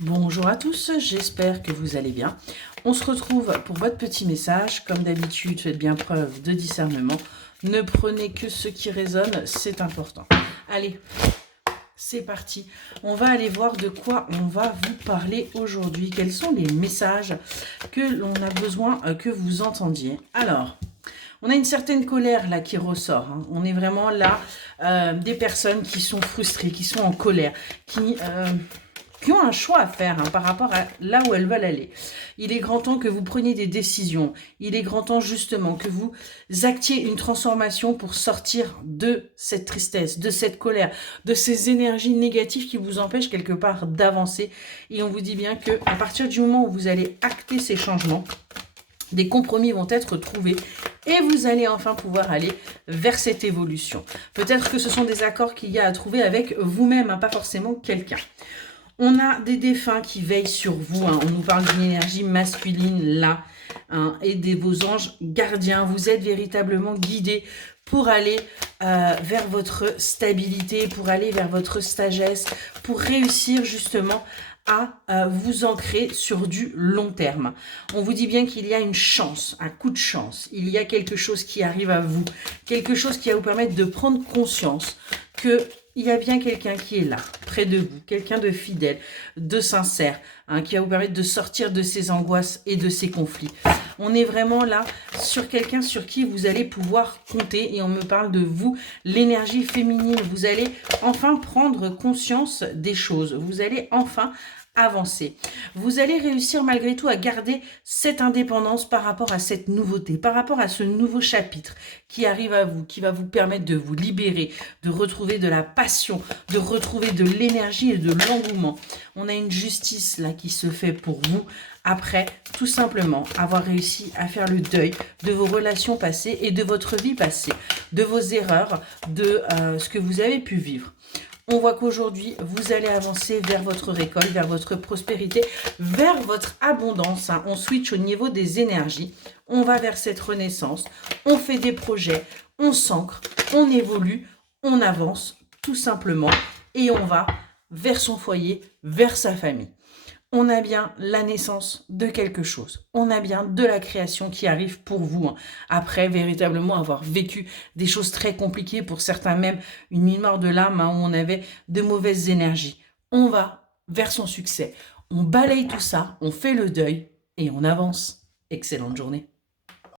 Bonjour à tous, j'espère que vous allez bien. On se retrouve pour votre petit message. Comme d'habitude, faites bien preuve de discernement. Ne prenez que ce qui résonne, c'est important. Allez, c'est parti. On va aller voir de quoi on va vous parler aujourd'hui. Quels sont les messages que l'on a besoin que vous entendiez. Alors, on a une certaine colère là qui ressort. On est vraiment là, des personnes qui sont frustrées, qui sont en colère, qui ont un choix à faire par rapport à là où elles veulent aller. Il est grand temps que vous preniez des décisions. Il est grand temps justement que vous actiez une transformation pour sortir de cette tristesse, de cette colère, de ces énergies négatives qui vous empêchent quelque part d'avancer. Et on vous dit bien que à partir du moment où vous allez acter ces changements, des compromis vont être trouvés et vous allez enfin pouvoir aller vers cette évolution. Peut-être que ce sont des accords qu'il y a à trouver avec vous-même, pas forcément quelqu'un. On a des défunts qui veillent sur vous. On nous parle d'une énergie masculine là. Et vos anges gardiens. Vous êtes véritablement guidés pour aller vers votre stabilité, pour aller vers votre sagesse, pour réussir justement à vous ancrer sur du long terme. On vous dit bien qu'il y a une chance, un coup de chance. Il y a quelque chose qui arrive à vous. Quelque chose qui va vous permettre de prendre conscience que il y a bien quelqu'un qui est là, près de vous, quelqu'un de fidèle, de sincère, qui va vous permettre de sortir de ces angoisses et de ces conflits. On est vraiment là sur quelqu'un sur qui vous allez pouvoir compter et on me parle de vous, l'énergie féminine. Vous allez enfin prendre conscience des choses. Vous allez enfin avancer. Vous allez réussir malgré tout à garder cette indépendance par rapport à cette nouveauté, par rapport à ce nouveau chapitre qui arrive à vous, qui va vous permettre de vous libérer, de retrouver de la passion, de retrouver de l'énergie et de l'engouement. On a une justice là qui se fait pour vous après tout simplement avoir réussi à faire le deuil de vos relations passées et de votre vie passée, de vos erreurs, de ce que vous avez pu vivre. On voit qu'aujourd'hui, vous allez avancer vers votre récolte, vers votre prospérité, vers votre abondance. On switch au niveau des énergies. On va vers cette renaissance. On fait des projets. On s'ancre. On évolue. On avance tout simplement. Et on va vers son foyer, vers sa famille. On a bien la naissance de quelque chose. On a bien de la création qui arrive pour vous. Après véritablement avoir vécu des choses très compliquées, pour certains même une mémoire de l'âme où on avait de mauvaises énergies. On va vers son succès. On balaye tout ça, on fait le deuil et on avance. Excellente journée.